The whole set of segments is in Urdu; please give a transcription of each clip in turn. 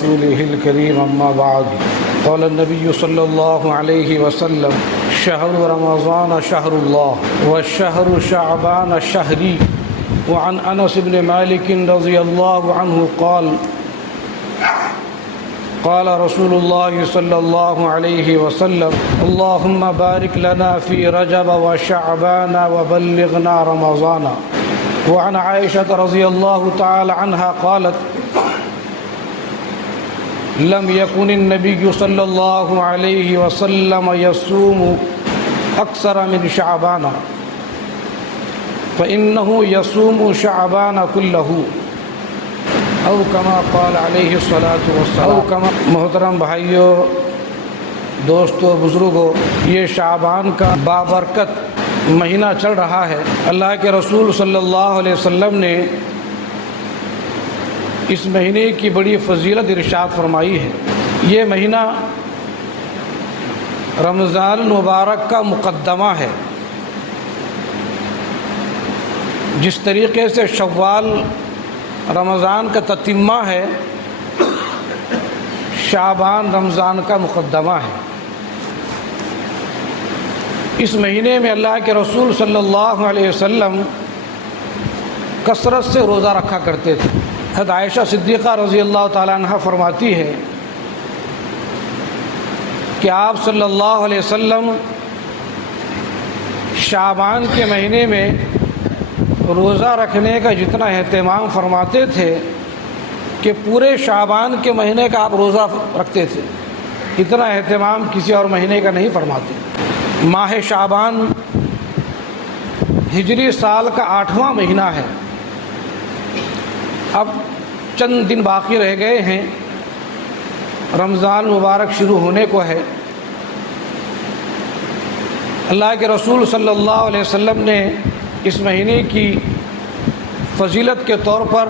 رسوله الكريم أما بعد قال النبي صلى الله عليه وسلم شهر رمضان شهر الله والشهر شعبان شهري وعن أنس بن مالك رضي الله عنه قال قال رسول الله صلى الله عليه وسلم اللهم بارك لنا في رجب وشعبان وبلغنا رمضان وعن عائشة رضي الله تعالى عنها قالت لم يكن النبي صلى الله عليه وسلم يصوم أكثر من شعبان فإنه يصوم شعبان كله او کما قال علیہ الصلاۃ والسلام او کما محترم بھائیوں، دوستوں، بزرگوں، یہ شعبان کا بابرکت مہینہ چل رہا ہے۔ اللہ کے رسول صلی اللہ علیہ وسلم نے اس مہینے کی بڑی فضیلت ارشاد فرمائی ہے۔ یہ مہینہ رمضان المبارک کا مقدمہ ہے۔ جس طریقے سے شوال رمضان کا تتمہ ہے، شعبان رمضان کا مقدمہ ہے۔ اس مہینے میں اللہ کے رسول صلی اللہ علیہ وسلم کثرت سے روزہ رکھا کرتے تھے۔ حضرت عائشہ صدیقہ رضی اللہ تعالیٰ عنہ فرماتی ہے کہ آپ صلی اللہ علیہ وسلم شعبان کے مہینے میں روزہ رکھنے کا جتنا اہتمام فرماتے تھے کہ پورے شعبان کے مہینے کا آپ روزہ رکھتے تھے، اتنا اہتمام کسی اور مہینے کا نہیں فرماتے۔ ماہ شعبان ہجری سال کا 8واں مہینہ ہے۔ اب چند دن باقی رہ گئے ہیں، رمضان مبارک شروع ہونے کو ہے۔ اللہ کے رسول صلی اللہ علیہ وسلم نے اس مہینے کی فضیلت کے طور پر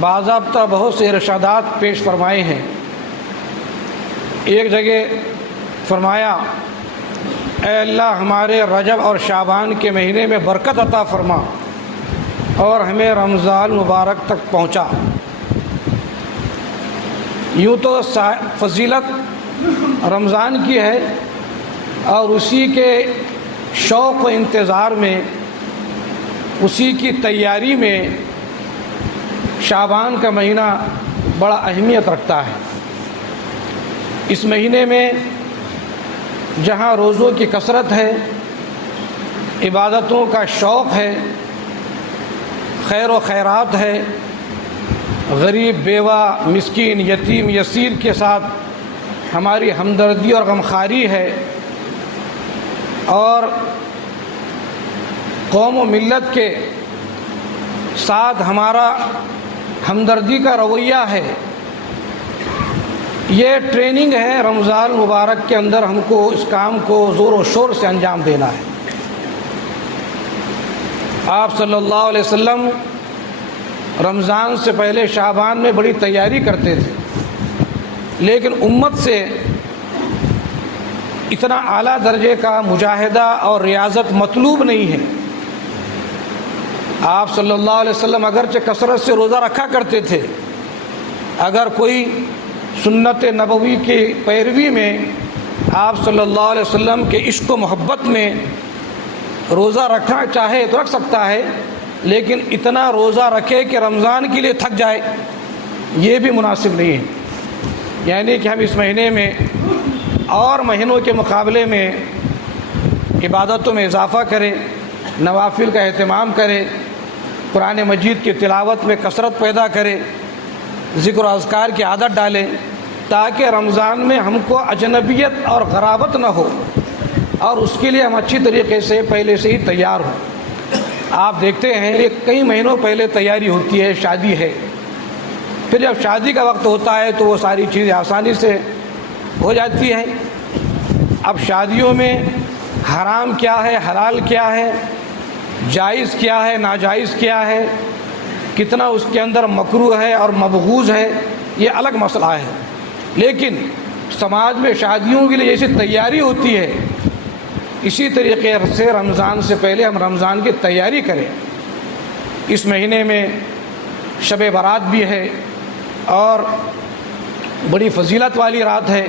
باضابطہ بہت سے ارشادات پیش فرمائے ہیں۔ ایک جگہ فرمایا، اے اللہ ہمارے رجب اور شعبان کے مہینے میں برکت عطا فرما اور ہمیں رمضان مبارک تک پہنچا۔ یوں تو فضیلت رمضان کی ہے اور اسی کے شوق و انتظار میں، اسی کی تیاری میں شعبان کا مہینہ بڑا اہمیت رکھتا ہے۔ اس مہینے میں جہاں روزوں کی کثرت ہے، عبادتوں کا شوق ہے، خیر و خیرات ہے، غریب، بیوہ، مسکین، یتیم، یسیر کے ساتھ ہماری ہمدردی اور غمخواری ہے، اور قوم و ملت کے ساتھ ہمارا ہمدردی کا رویہ ہے۔ یہ ٹریننگ ہے رمضان مبارک کے اندر، ہم کو اس کام کو زور و شور سے انجام دینا ہے۔ آپ صلی اللہ علیہ وسلم رمضان سے پہلے شعبان میں بڑی تیاری کرتے تھے، لیکن امت سے اتنا اعلیٰ درجے کا مجاہدہ اور ریاضت مطلوب نہیں ہے۔ آپ صلی اللہ علیہ وسلم اگرچہ کثرت سے روزہ رکھا کرتے تھے، اگر کوئی سنت نبوی کی پیروی میں آپ صلی اللہ علیہ وسلم کے عشق و محبت میں روزہ رکھنا چاہے تو رکھ سکتا ہے، لیکن اتنا روزہ رکھے کہ رمضان کے لیے تھک جائے، یہ بھی مناسب نہیں ہے۔ یعنی کہ ہم اس مہینے میں اور مہینوں کے مقابلے میں عبادتوں میں اضافہ کریں، نوافل کا اہتمام کریں، قرآن مجید کی تلاوت میں کثرت پیدا کریں، ذکر و اذکار کی عادت ڈالیں، تاکہ رمضان میں ہم کو اجنبیت اور غرابت نہ ہو، اور اس کے لیے ہم اچھی طریقے سے پہلے سے ہی تیار ہوں۔ آپ دیکھتے ہیں کہ کئی مہینوں پہلے تیاری ہوتی ہے، شادی ہے، پھر جب شادی کا وقت ہوتا ہے تو وہ ساری چیزیں آسانی سے ہو جاتی ہے۔ اب شادیوں میں حرام کیا ہے، حلال کیا ہے، جائز کیا ہے، ناجائز کیا ہے، کتنا اس کے اندر مکروہ ہے اور مبغوض ہے، یہ الگ مسئلہ ہے۔ لیکن سماج میں شادیوں کے لیے جیسی تیاری ہوتی ہے، اسی طریقے سے رمضان سے پہلے ہم رمضان کی تیاری کریں۔ اس مہینے میں شب برات بھی ہے، اور بڑی فضیلت والی رات ہے۔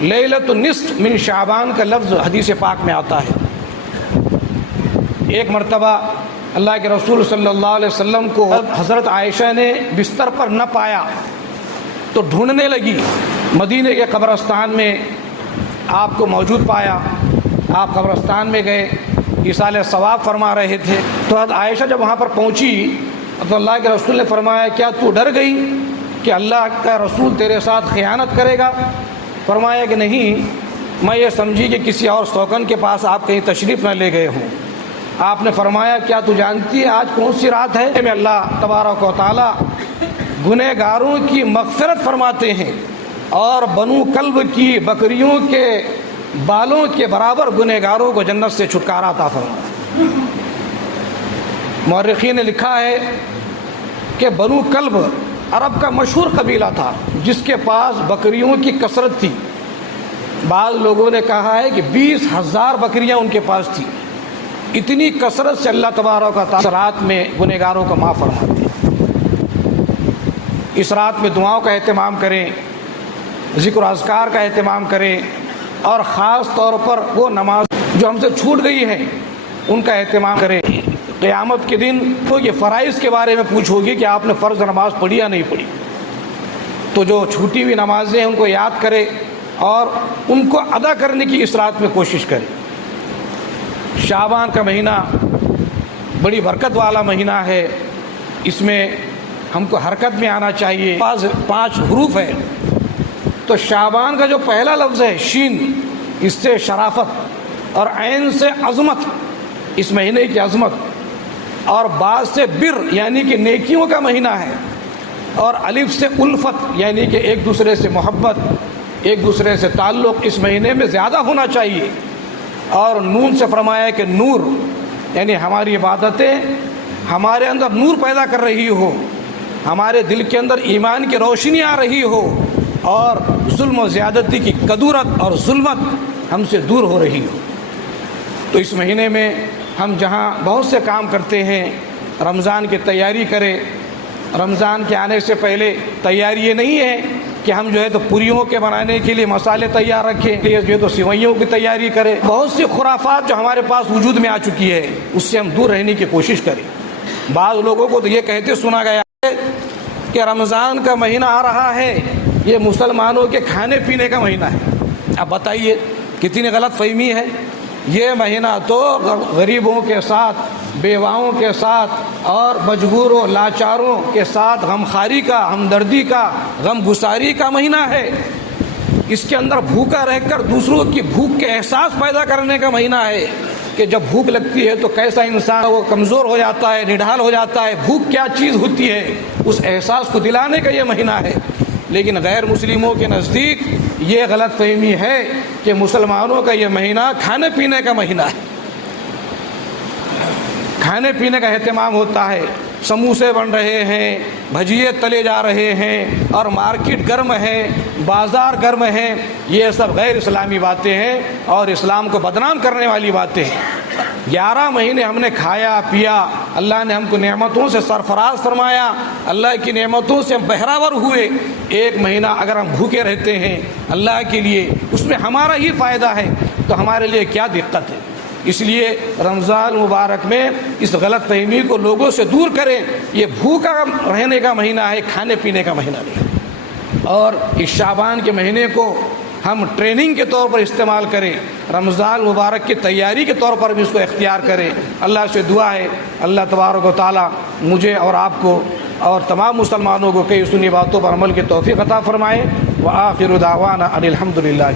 لیلۃ النصف من شعبان کا لفظ حدیث پاک میں آتا ہے۔ ایک مرتبہ اللہ کے رسول صلی اللہ علیہ وسلم کو حضرت عائشہ نے بستر پر نہ پایا تو ڈھونڈنے لگی، مدینے کے قبرستان میں آپ کو موجود پایا۔ آپ قبرستان میں گئے، ایصال ثواب فرما رہے تھے، تو حضرت عائشہ جب وہاں پر پہنچی تو اللہ کے رسول نے فرمایا کیا تو ڈر گئی کہ اللہ کا رسول تیرے ساتھ خیانت کرے گا؟ فرمایا کہ نہیں، میں یہ سمجھی کہ کسی اور سوکن کے پاس آپ کہیں تشریف نہ لے گئے ہوں۔ آپ نے فرمایا کیا تو جانتی ہے آج کون سی رات ہے؟ میں اللہ تبارک و تعالی گنہگاروں کی مغفرت فرماتے ہیں اور بنو کلب کی بکریوں کے بالوں کے برابر گنہگاروں کو جنت سے چھٹکارا عطا فرماتا۔ مورخین نے لکھا ہے کہ بنو کلب عرب کا مشہور قبیلہ تھا جس کے پاس بکریوں کی کثرت تھی۔ بعض لوگوں نے کہا ہے کہ 20,000 بکریاں ان کے پاس تھی۔ اتنی کثرت سے اللہ تبارک و تعالیٰ رات میں گنہگاروں کو معاف فرماتے ہیں۔ اس رات میں دعاؤں کا اہتمام کریں، ذکر و اذکار کا اہتمام کریں، اور خاص طور پر وہ نماز جو ہم سے چھوٹ گئی ہے ان کا اہتمام کریں۔ قیامت کے دن تو یہ فرائض کے بارے میں پوچھو گی کہ آپ نے فرض نماز پڑھی یا نہیں پڑھی، تو جو چھوٹی ہوئی نمازیں ہیں ان کو یاد کرے اور ان کو ادا کرنے کی اس رات میں کوشش کرے۔ شعبان کا مہینہ بڑی برکت والا مہینہ ہے، اس میں ہم کو حرکت میں آنا چاہیے۔ 5 حروف ہے، تو شعبان کا جو پہلا لفظ ہے شین، اس سے شرافت، اور عین سے عظمت، اس مہینے کی عظمت، اور با سے بر یعنی کہ نیکیوں کا مہینہ ہے، اور الف سے الفت یعنی کہ ایک دوسرے سے محبت، ایک دوسرے سے تعلق اس مہینے میں زیادہ ہونا چاہیے، اور نون سے فرمایا کہ نور یعنی ہماری عبادتیں ہمارے اندر نور پیدا کر رہی ہو، ہمارے دل کے اندر ایمان کی روشنی آ رہی ہو، اور ظلم و زیادتی کی کدورت اور ظلمت ہم سے دور ہو رہی ہو۔ تو اس مہینے میں ہم جہاں بہت سے کام کرتے ہیں، رمضان کی تیاری کریں۔ رمضان کے آنے سے پہلے تیاری یہ نہیں ہے کہ ہم جو ہے تو پوریوں کے بنانے کے لیے مسالے تیار رکھیں، یہ جو ہے تو سوئیوں کی تیاری کریں۔ بہت سی خرافات جو ہمارے پاس وجود میں آ چکی ہے اس سے ہم دور رہنے کی کوشش کریں۔ بعض لوگوں کو تو یہ کہتے سنا گیا ہے کہ رمضان کا مہینہ آ رہا ہے، یہ مسلمانوں کے کھانے پینے کا مہینہ ہے۔ اب بتائیے کتنی غلط فہمی ہے۔ یہ مہینہ تو غریبوں کے ساتھ، بیواؤں کے ساتھ اور مجبوروں لاچاروں کے ساتھ غمخواری کا، ہمدردی کا، غم گساری کا مہینہ ہے۔ اس کے اندر بھوکا رہ کر دوسروں کی بھوک کے احساس پیدا کرنے کا مہینہ ہے کہ جب بھوک لگتی ہے تو کیسا انسان وہ کمزور ہو جاتا ہے، نڈھال ہو جاتا ہے، بھوک کیا چیز ہوتی ہے اس احساس کو دلانے کا یہ مہینہ ہے۔ لیکن غیر مسلموں کے نزدیک یہ غلط فہمی ہے کہ مسلمانوں کا یہ مہینہ کھانے پینے کا مہینہ ہے، کھانے پینے کا اہتمام ہوتا ہے، سموسے بن رہے ہیں، بھجیے تلے جا رہے ہیں، اور مارکیٹ گرم ہے، بازار گرم ہے۔ یہ سب غیر اسلامی باتیں ہیں اور اسلام کو بدنام کرنے والی باتیں ہیں۔ 11 مہینے ہم نے کھایا پیا، اللہ نے ہم کو نعمتوں سے سرفراز فرمایا، اللہ کی نعمتوں سے ہم بہراور ہوئے۔ ایک مہینہ اگر ہم بھوکے رہتے ہیں اللہ کے لیے، اس میں ہمارا ہی فائدہ ہے، تو ہمارے لیے کیا دقت ہے؟ اس لیے رمضان مبارک میں اس غلط فہمی کو لوگوں سے دور کریں۔ یہ بھوکا رہنے کا مہینہ ہے، کھانے پینے کا مہینہ نہیں۔ اور اس شعبان کے مہینے کو ہم ٹریننگ کے طور پر استعمال کریں، رمضان مبارک کی تیاری کے طور پر بھی اس کو اختیار کریں۔ اللہ سے دعا ہے اللہ تبارک و تعالی مجھے اور آپ کو اور تمام مسلمانوں کو کئی سنی باتوں پر عمل کی توفیق عطا فرمائے۔ وآخر دعوانا ان الحمد للہ۔